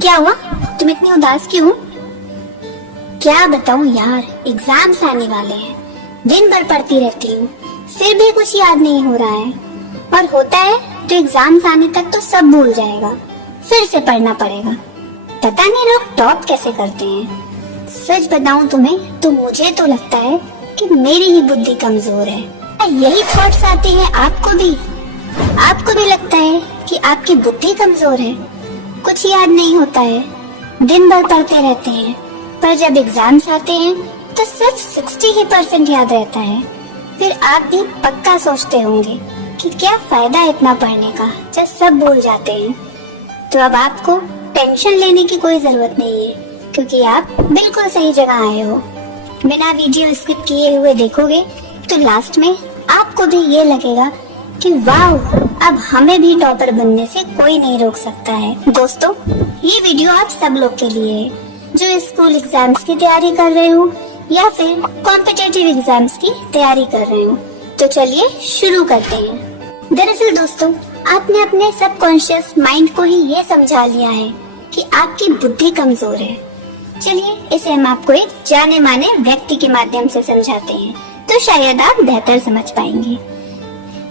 क्या हुआ? तुम इतनी उदास क्यों हो? क्या बताऊं यार, एग्जाम्स आने वाले हैं। दिन भर पढ़ती रहती हूँ, फिर भी कुछ याद नहीं हो रहा है। और होता है तो एग्जाम्स आने तक तो सब भूल जाएगा, फिर से पढ़ना पड़ेगा। पता नहीं लोग टॉप कैसे करते हैं। सच बताऊं तुम्हें तो मुझे तो लगता है कि मेरी ही बुद्धि कमजोर है। यही थॉट्स आते हैं आपको भी? आपको भी लगता है कि आपकी बुद्धि कमजोर है, कुछ याद नहीं होता है, दिन भर पढ़ते रहते हैं, पर जब एग्जाम्स आते हैं तो सिर्फ 60% याद रहता है। फिर आप भी पक्का सोचते होंगे कि क्या फायदा इतना पढ़ने का जब सब भूल जाते हैं। तो अब आपको टेंशन लेने की कोई जरूरत नहीं है, क्योंकि आप बिल्कुल सही जगह आए हो। बिना वीडियो स्किप किए हुए देखोगे तो लास्ट में आपको भी ये लगेगा कि वाह, अब हमें भी टॉपर बनने से कोई नहीं रोक सकता है। दोस्तों, ये वीडियो आप सब लोग के लिए है जो स्कूल एग्जाम्स की तैयारी कर रहे हो या फिर कॉम्पिटिटिव एग्जाम्स की तैयारी कर रहे हो। तो चलिए शुरू करते हैं। दरअसल दोस्तों, आपने अपने सबकॉन्शियस माइंड को ही ये समझा लिया है कि आपकी बुद्धि कमजोर है। चलिए इसे हम आपको एक जाने माने व्यक्ति के माध्यम से समझाते हैं, तो शायद आप बेहतर समझ पाएंगे।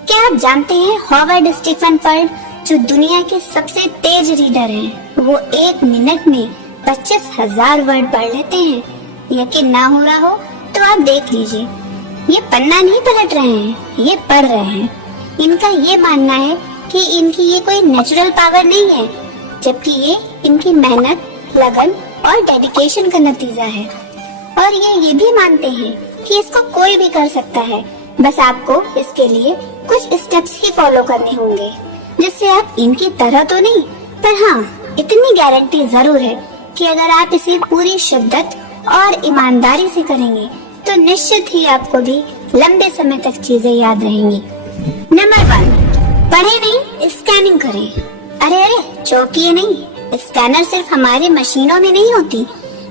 क्या आप जानते हैं हॉवर्ड स्टीफन फर्ड, जो दुनिया के सबसे तेज रीडर हैं, वो 1 मिनट में 25,000 वर्ड पढ़ लेते हैं। यकीन ना हो रहा हो तो आप देख लीजिए, ये पन्ना नहीं पलट रहे हैं, ये पढ़ रहे हैं। इनका ये मानना है कि इनकी ये कोई नेचुरल पावर नहीं है, जबकि ये इनकी मेहनत, लगन और डेडिकेशन का नतीजा है। और ये भी मानते हैं कि इसको कोई भी कर सकता है, बस आपको इसके लिए कुछ स्टेप्स ही फॉलो करने होंगे, जिससे आप इनकी तरह तो नहीं, पर हाँ इतनी गारंटी जरूर है कि अगर आप इसे पूरी शिद्दत और ईमानदारी से करेंगे तो निश्चित ही आपको भी लंबे समय तक चीजें याद रहेंगी। नंबर 1, पढ़े नहीं, स्कैनिंग करें। अरे चौंकिए नहीं, स्कैनर सिर्फ हमारे मशीनों में नहीं होती,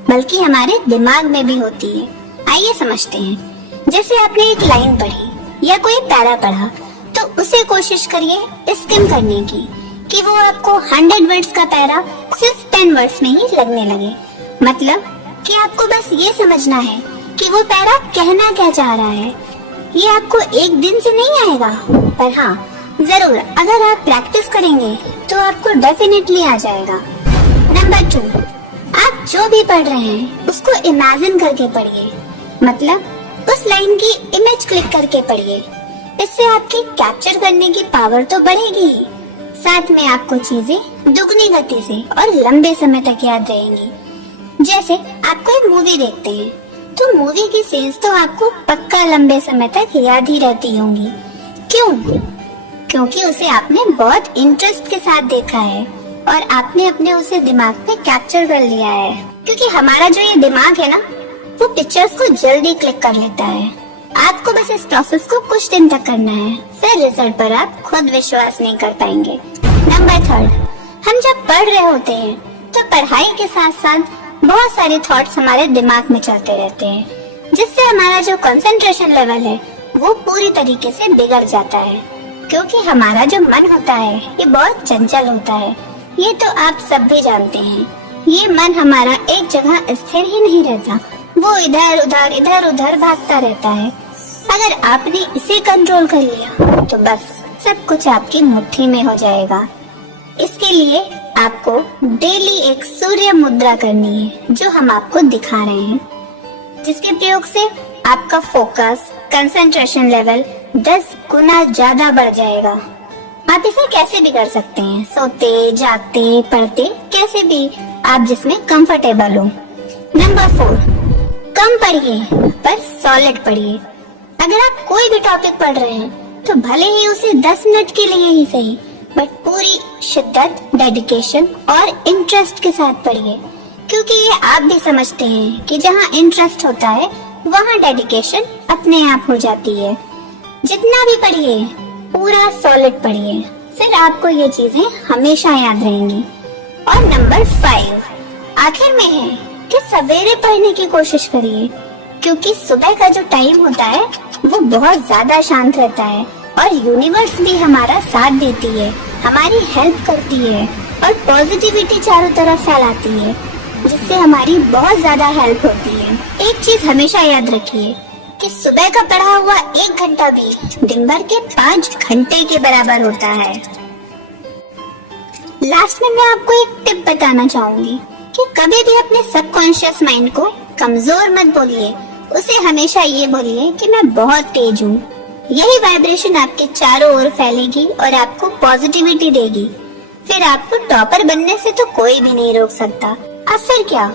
बल्कि हमारे दिमाग में भी होती है। आइए समझते हैं। जैसे आपने एक लाइन पढ़ी या कोई पैरा पढ़ा, तो उसे कोशिश करिए स्किम करने की, कि वो आपको 100 वर्ड्स का पैरा सिर्फ 10 वर्ड्स में ही लगने लगे। मतलब कि आपको बस ये समझना है कि वो पैरा कहना क्या चाह रहा है। ये आपको एक दिन से नहीं आएगा, पर हाँ जरूर अगर आप प्रैक्टिस करेंगे तो आपको डेफिनेटली आ जाएगा। नंबर 2, आप जो भी पढ़ रहे हैं उसको इमेजिन करके पढ़िए। मतलब उस लाइन की इमेज क्लिक करके पढ़िए। इससे आपकी कैप्चर करने की पावर तो बढ़ेगी ही, साथ में आपको चीजें दुगनी गति से और लंबे समय तक याद रहेंगी। जैसे आपको एक मूवी देखते हैं तो मूवी की सीन्स तो आपको पक्का लंबे समय तक याद ही रहती होंगी। क्यों? क्योंकि उसे आपने बहुत इंटरेस्ट के साथ देखा है और आपने अपने उसे दिमाग में कैप्चर कर लिया है। क्योंकि हमारा जो ये दिमाग है ना, वो पिक्चर्स को जल्दी क्लिक कर लेता है। आपको बस इस प्रोसेस को कुछ दिन तक करना है, फिर रिजल्ट पर आप खुद विश्वास नहीं कर पाएंगे। नंबर 3, हम जब पढ़ रहे होते हैं तो पढ़ाई के साथ साथ बहुत सारे थॉट्स हमारे दिमाग में चलते रहते हैं, जिससे हमारा जो कंसंट्रेशन लेवल है वो पूरी तरीके से बिगड़ जाता है। क्योंकि हमारा जो मन होता है ये बहुत चंचल होता है, ये तो आप सब भी जानते हैं। ये मन हमारा एक जगह स्थिर ही नहीं रहता, वो इधर उधर भागता रहता है। अगर आपने इसे कंट्रोल कर लिया तो बस सब कुछ आपकी मुट्ठी में हो जाएगा। इसके लिए आपको डेली एक सूर्य मुद्रा करनी है, जो हम आपको दिखा रहे हैं, जिसके प्रयोग से आपका फोकस, कंसंट्रेशन लेवल 10 गुना ज्यादा बढ़ जाएगा। आप इसे कैसे भी कर सकते हैं, सोते, जागते, पढ़ते, कैसे भी आप जिसमें कंफर्टेबल हो। नंबर 4, कम पढ़िए पर सॉलिड पढ़िए। अगर आप कोई भी टॉपिक पढ़ रहे हैं तो भले ही उसे 10 मिनट के लिए ही सही, बट पूरी शिद्दत, डेडिकेशन और इंटरेस्ट के साथ पढ़िए। क्योंकि ये आप भी समझते हैं कि जहाँ इंटरेस्ट होता है वहाँ डेडिकेशन अपने आप हो जाती है। जितना भी पढ़िए पूरा सॉलिड पढ़िए, फिर आपको ये चीजें हमेशा याद रहेंगी। और नंबर 5 आखिर में है कि सवेरे पढ़ने की कोशिश करिए, क्योंकि सुबह का जो टाइम होता है वो बहुत ज्यादा शांत रहता है और यूनिवर्स भी हमारा साथ देती है, हमारी हेल्प करती है। और पॉजिटिविटी चारों तरफ फैलाती है, जिससे हमारी बहुत ज्यादा हेल्प होती है। एक चीज हमेशा याद रखिए कि सुबह का पढ़ा हुआ 1 घंटा भी दिन भर के 5 घंटे के बराबर होता है। लास्ट में मैं आपको एक टिप बताना चाहूंगी कि कभी भी अपने सबकॉन्शियस माइंड को कमजोर मत बोलिए। उसे हमेशा ये बोलिए कि मैं बहुत तेज हूँ। यही वाइब्रेशन आपके चारों ओर फैलेगी और आपको पॉजिटिविटी देगी। फिर आपको टॉपर बनने से तो कोई भी नहीं रोक सकता। अब फिर क्या,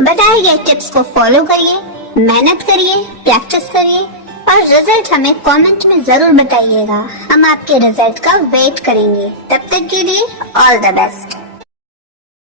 बताए गए टिप्स को फॉलो करिए, मेहनत करिए, प्रैक्टिस करिए और रिजल्ट हमें कमेंट में जरूर बताइएगा। हम आपके रिजल्ट का वेट करेंगे। तब तक के लिए ऑल द बेस्ट।